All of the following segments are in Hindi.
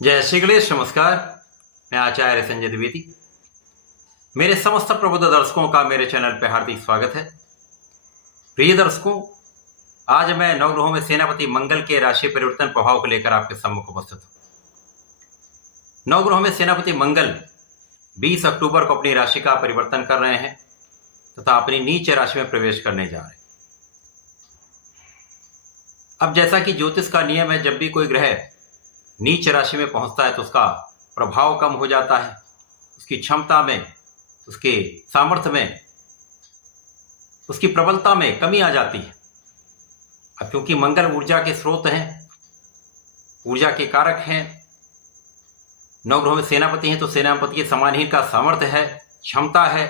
जय श्री गणेश। नमस्कार, मैं आचार्य संजय द्विवेदी। मेरे समस्त प्रबुद्ध दर्शकों का मेरे चैनल पर हार्दिक स्वागत है। प्रिय दर्शकों, आज मैं नवग्रहों में सेनापति मंगल के राशि परिवर्तन प्रभाव को लेकर आपके सम्मुख उपस्थित हूं। नवग्रहों में सेनापति मंगल 20 अक्टूबर को अपनी राशि का परिवर्तन कर रहे हैं तथा अपनी नीच राशि में प्रवेश करने जा रहे हैं। अब जैसा कि ज्योतिष का नियम है, जब भी कोई ग्रह नीच राशि में पहुंचता है तो उसका प्रभाव कम हो जाता है, उसकी क्षमता में, उसके सामर्थ्य में, उसकी प्रबलता में कमी आ जाती है। अब क्योंकि मंगल ऊर्जा के स्रोत हैं, ऊर्जा के कारक हैं, नवग्रहों में सेनापति हैं, तो सेनापति के समान ही का सामर्थ्य है, क्षमता है।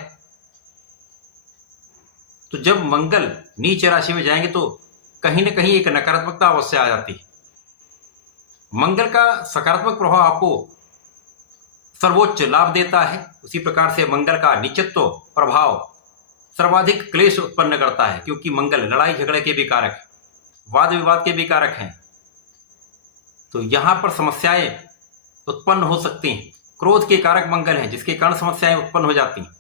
तो जब मंगल नीच राशि में जाएंगे तो कहीं ना कहीं एक नकारात्मकता अवश्य आ जाती है। मंगल का सकारात्मक प्रभाव आपको सर्वोच्च लाभ देता है, उसी प्रकार से मंगल का नीचत्व प्रभाव सर्वाधिक क्लेश उत्पन्न करता है, क्योंकि मंगल लड़ाई झगड़े के भी कारक है, वाद विवाद के भी कारक हैं। तो यहां पर समस्याएं उत्पन्न हो सकती हैं। क्रोध के कारक मंगल हैं, जिसके कारण समस्याएं उत्पन्न हो जाती हैं।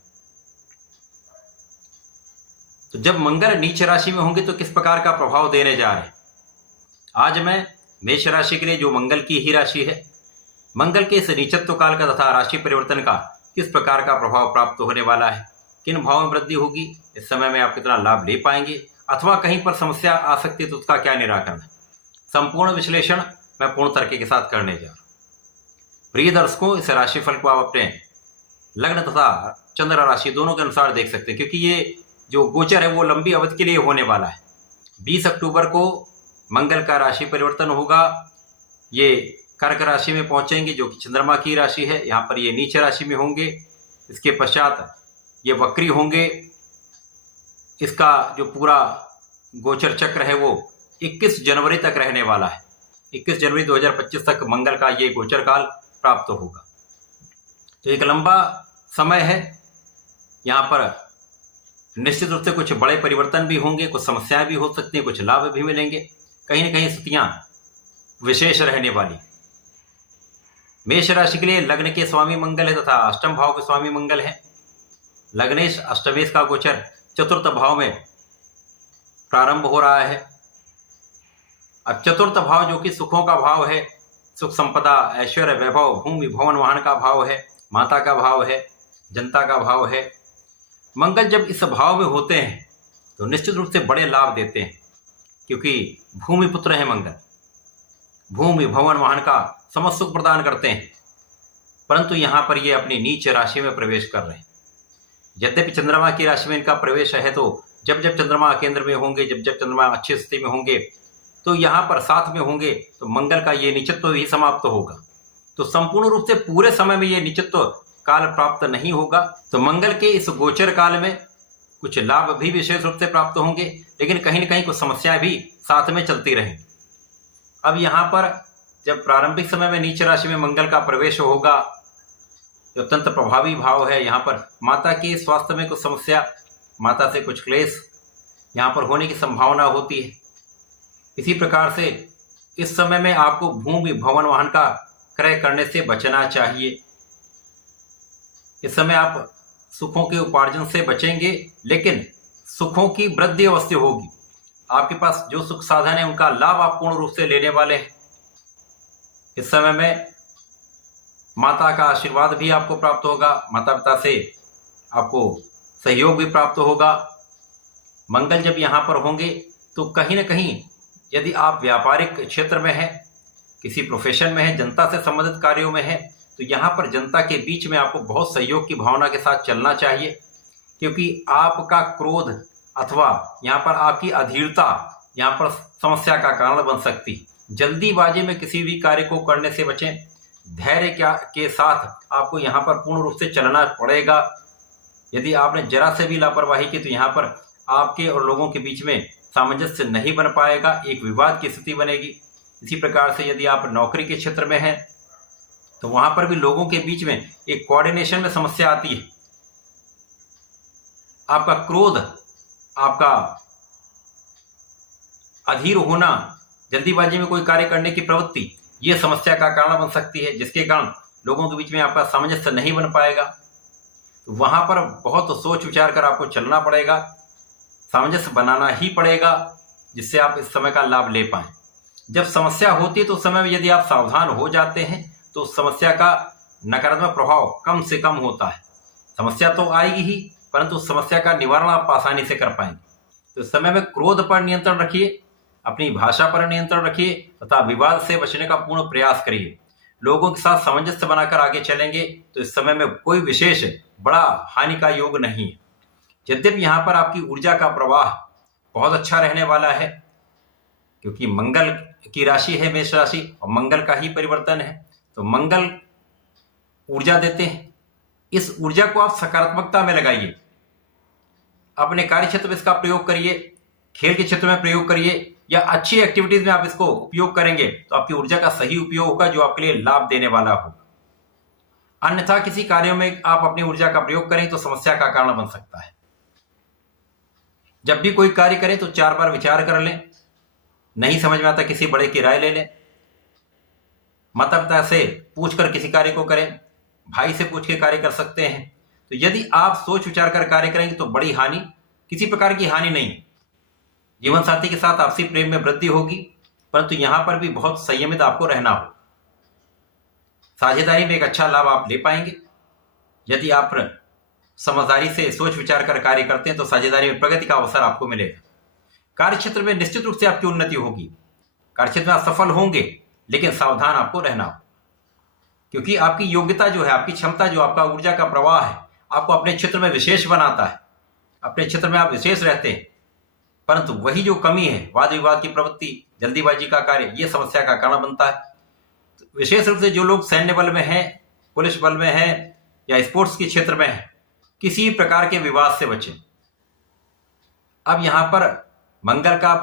तो जब मंगल नीच राशि में होंगे तो किस प्रकार का प्रभाव देने जा रहे हैं, आज मैं मेष राशि के लिए, जो मंगल की ही राशि है, मंगल के इस नीचत्व काल का तथा राशि परिवर्तन का किस प्रकार का प्रभाव प्राप्त होने वाला है, किन भावों में वृद्धि होगी, इस समय में आप कितना लाभ ले पाएंगे, अथवा कहीं पर समस्या आ सकती है तो उसका क्या निराकरण है, संपूर्ण विश्लेषण मैं पूर्ण तरीके के साथ करने जा रहा हूं। प्रिय दर्शकों, इस राशिफल को आप अपने लग्न तथा चंद्र राशि दोनों के अनुसार देख सकते हैं, क्योंकि ये जो गोचर है वो लंबी अवधि के लिए होने वाला है। 20 अक्टूबर को मंगल का राशि परिवर्तन होगा, ये कर्क राशि में पहुंचेंगे जो कि चंद्रमा की राशि है। यहाँ पर ये नीच राशि में होंगे, इसके पश्चात ये वक्री होंगे। इसका जो पूरा गोचर चक्र है वो 21 जनवरी तक रहने वाला है। 21 जनवरी 2025 तक मंगल का ये गोचर काल प्राप्त होगा। तो एक लंबा समय है। यहाँ पर निश्चित रूप से कुछ बड़े परिवर्तन भी होंगे, कुछ समस्याएं भी हो सकती हैं, कुछ लाभ भी मिलेंगे, कहीं ना कहीं स्थितियां विशेष रहने वाली। मेष राशि के लिए लग्न के स्वामी मंगल है तथा अष्टम भाव के स्वामी मंगल है। लग्नेश अष्टमेश का गोचर चतुर्थ भाव में प्रारंभ हो रहा है। अब चतुर्थ भाव जो कि सुखों का भाव है, सुख संपदा, ऐश्वर्य, वैभव, भूमि भवन वाहन का भाव है, माता का भाव है, जनता का भाव है। मंगल जब इस भाव में होते हैं तो निश्चित रूप से बड़े लाभ देते हैं, क्योंकि भूमि पुत्र है मंगल, भूमि भवन वाहन का समस्त सुख प्रदान करते हैं। परंतु यहां पर ये अपनी नीच राशि में प्रवेश कर रहे हैं। यद्यपि चंद्रमा की राशि में इनका प्रवेश है, तो जब जब चंद्रमा केंद्र में होंगे, जब जब चंद्रमा अच्छी स्थिति में होंगे, तो यहां पर साथ में होंगे तो मंगल का ये नीचत्व ही समाप्त होगा। तो संपूर्ण रूप से पूरे समय में ये नीचत्व काल प्राप्त नहीं होगा। तो मंगल के इस गोचर काल में कुछ लाभ भी विशेष रूप से प्राप्त होंगे, लेकिन कहीं न कहीं कुछ समस्याएं भी साथ में चलती रहेंगी। अब यहाँ पर जब प्रारंभिक समय में नीच राशि में मंगल का प्रवेश होगा, जो अत्यंत प्रभावी भाव है, यहाँ पर माता के स्वास्थ्य में कुछ समस्या, माता से कुछ क्लेश यहाँ पर होने की संभावना होती है। इसी प्रकार से इस समय में आपको भूमि भवन वाहन का क्रय करने से बचना चाहिए। इस समय आप सुखों के उपार्जन से बचेंगे, लेकिन सुखों की वृद्धि अवश्य होगी। आपके पास जो सुख साधन है उनका लाभ आप पूर्ण रूप से लेने वाले हैं। इस समय में माता का आशीर्वाद भी आपको प्राप्त होगा, माता पिता से आपको सहयोग भी प्राप्त होगा। मंगल जब यहाँ पर होंगे तो कहीं ना कहीं यदि आप व्यापारिक क्षेत्र में हैं, किसी प्रोफेशन में हैं, जनता से संबंधित कार्यों में हैं, तो यहाँ पर जनता के बीच में आपको बहुत सहयोग की भावना के साथ चलना चाहिए, क्योंकि आपका क्रोध अथवा यहाँ पर आपकी अधीरता यहाँ पर समस्या का कारण बन सकती है। जल्दीबाजी में किसी भी कार्य को करने से बचें। धैर्य के साथ आपको यहाँ पर पूर्ण रूप से चलना पड़ेगा। यदि आपने जरा से भी लापरवाही की तो यहाँ पर आपके और लोगों के बीच में सामंजस्य नहीं बन पाएगा, एक विवाद की स्थिति बनेगी। इसी प्रकार से यदि आप नौकरी के क्षेत्र में हैं तो वहां पर भी लोगों के बीच में एक कोऑर्डिनेशन में समस्या आती है। आपका क्रोध, आपका अधीर होना, जल्दीबाजी में कोई कार्य करने की प्रवृत्ति, ये समस्या का कारण बन सकती है, जिसके कारण लोगों के बीच में आपका सामंजस्य नहीं बन पाएगा। तो वहां पर बहुत सोच विचार कर आपको चलना पड़ेगा, सामंजस्य बनाना ही पड़ेगा, जिससे आप इस समय का लाभ ले पाएं। जब समस्या होती है तो उस समय में यदि आप सावधान हो जाते हैं तो समस्या का नकारात्मक प्रभाव कम से कम होता है। समस्या तो आएगी ही, परंतु उस समस्या का निवारण आप आसानी से कर पाएंगे। तो इस समय में क्रोध पर नियंत्रण रखिए, अपनी भाषा पर नियंत्रण रखिए तथा विवाद से बचने का पूर्ण प्रयास करिए। लोगों के साथ सामंजस्य बनाकर आगे चलेंगे तो इस समय में कोई विशेष बड़ा हानि का योग नहीं है। यद्यपि यहाँ पर आपकी ऊर्जा का प्रवाह बहुत अच्छा रहने वाला है, क्योंकि मंगल की राशि है मेष राशि और मंगल का ही परिवर्तन है, तो मंगल ऊर्जा देते हैं। इस ऊर्जा को आप सकारात्मकता में लगाइए, अपने कार्य क्षेत्र में इसका प्रयोग करिए, खेल के क्षेत्र में प्रयोग करिए, या अच्छी एक्टिविटीज में आप इसको उपयोग करेंगे तो आपकी ऊर्जा का सही उपयोग होगा, जो आपके लिए लाभ देने वाला होगा। अन्यथा किसी कार्यों में आप अपनी ऊर्जा का प्रयोग करें तो समस्या का कारण बन सकता है। जब भी कोई कार्य करें तो 4 बार विचार कर लें, नहीं समझ में आता किसी बड़े की राय ले लें, माता पिता से पूछकर किसी कार्य को करें, भाई से पूछ के कार्य कर सकते हैं। तो यदि आप सोच विचार कर कार्य करेंगे तो बड़ी हानि, किसी प्रकार की हानि नहीं। जीवन साथी के साथ आपसी प्रेम में वृद्धि होगी, परंतु यहां पर भी बहुत संयमित आपको रहना हो। साझेदारी में एक अच्छा लाभ आप ले पाएंगे। यदि आप समझदारी से सोच विचार कर कार्य करते हैं तो साझेदारी में प्रगति का अवसर आपको मिलेगा। कार्य क्षेत्र में निश्चित रूप से आपकी उन्नति होगी, कार्य क्षेत्र में आप सफल होंगे, लेकिन सावधान आपको रहना हो, क्योंकि आपकी योग्यता जो है, आपकी क्षमता जो, आपका ऊर्जा का प्रवाह है, आपको अपने क्षेत्र में विशेष बनाता है। अपने क्षेत्र में आप विशेष रहते हैं, परंतु वही जो कमी है, वाद विवाद की प्रवृत्ति, जल्दीबाजी का कार्य, ये समस्या का कारण बनता है। तो विशेष रूप से जो लोग सैन्य बल में हैं, पुलिस बल में हैं या स्पोर्ट्स के क्षेत्र में हैं, किसी प्रकार के विवाद से बचें। अब यहां पर मंगल का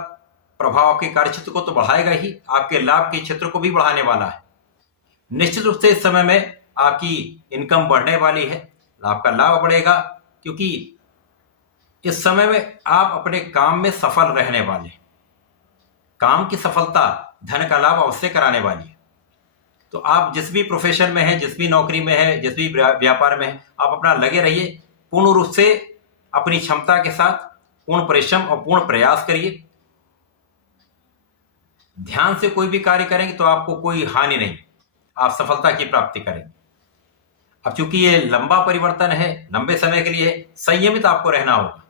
प्रभाव आपके कार्य क्षेत्र को तो बढ़ाएगा ही, आपके लाभ के क्षेत्र को भी बढ़ाने वाला है। निश्चित रूप से इस समय में आपकी इनकम बढ़ने वाली है, आपका लाभ बढ़ेगा, क्योंकि इस समय में आप अपने काम में सफल रहने वाले हैं। काम की सफलता धन का लाभ अवश्य कराने वाली है। तो आप जिस भी प्रोफेशन में हैं, जिस भी नौकरी में है, जिस भी व्यापार में है, आप अपना लगे रहिए, पूर्ण रूप से अपनी क्षमता के साथ पूर्ण परिश्रम और पूर्ण प्रयास करिए। ध्यान से कोई भी कार्य करेंगे तो आपको कोई हानि नहीं, आप सफलता की प्राप्ति करेंगे। अब चूंकि ये लंबा परिवर्तन है, लंबे समय के लिए है, संयमित आपको रहना होगा,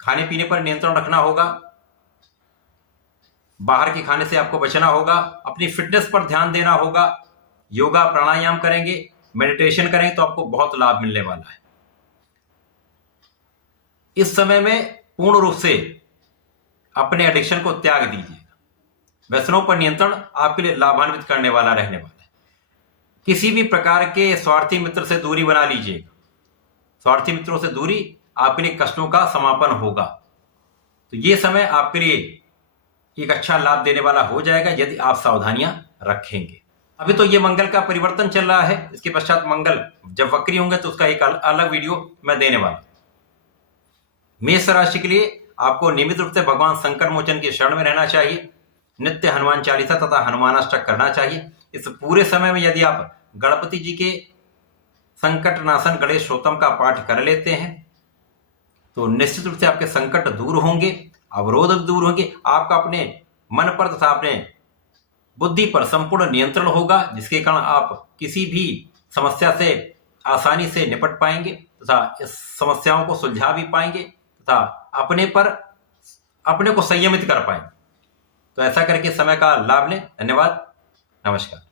खाने पीने पर नियंत्रण रखना होगा, बाहर के खाने से आपको बचना होगा, अपनी फिटनेस पर ध्यान देना होगा, योगा प्राणायाम करेंगे, मेडिटेशन करेंगे तो आपको बहुत लाभ मिलने वाला है। इस समय में पूर्ण रूप से अपने एडिक्शन को त्याग दीजिएगा। व्यसनों पर नियंत्रण आपके लिए लाभान्वित करने वाला रहने वाला है। किसी भी प्रकार के स्वार्थी मित्र से दूरी बना लीजिएगा। स्वार्थी मित्रों से दूरी आपके लिए कष्टों का समापन होगा। तो ये समय आपके लिए एक अच्छा लाभ देने वाला हो जाएगा यदि आप सावधानियां रखेंगे। अभी तो ये मंगल का परिवर्तन चल रहा है, इसके पश्चात मंगल जब वक्री होंगे तो उसका एक अलग वीडियो मैं देने वाला हूं। मेष राशि के लिए आपको नियमित रूप से भगवान संकट मोचन की शरण में रहना चाहिए, नित्य हनुमान चालीसा तथा हनुमानाष्टक करना चाहिए। इस पूरे समय में यदि आप गणपति जी के संकट नाशन गणेश स्तोत्रम का पाठ कर लेते हैं तो निश्चित रूप से आपके संकट दूर होंगे, अवरोध दूर होंगे, आपका अपने मन पर तथा अपने बुद्धि पर संपूर्ण नियंत्रण होगा, जिसके कारण आप किसी भी समस्या से आसानी से निपट पाएंगे तथा इस समस्याओं को सुलझा भी पाएंगे तथा अपने को संयमित कर पाएंगे। तो ऐसा करके समय का लाभ लें। धन्यवाद, नमस्कार।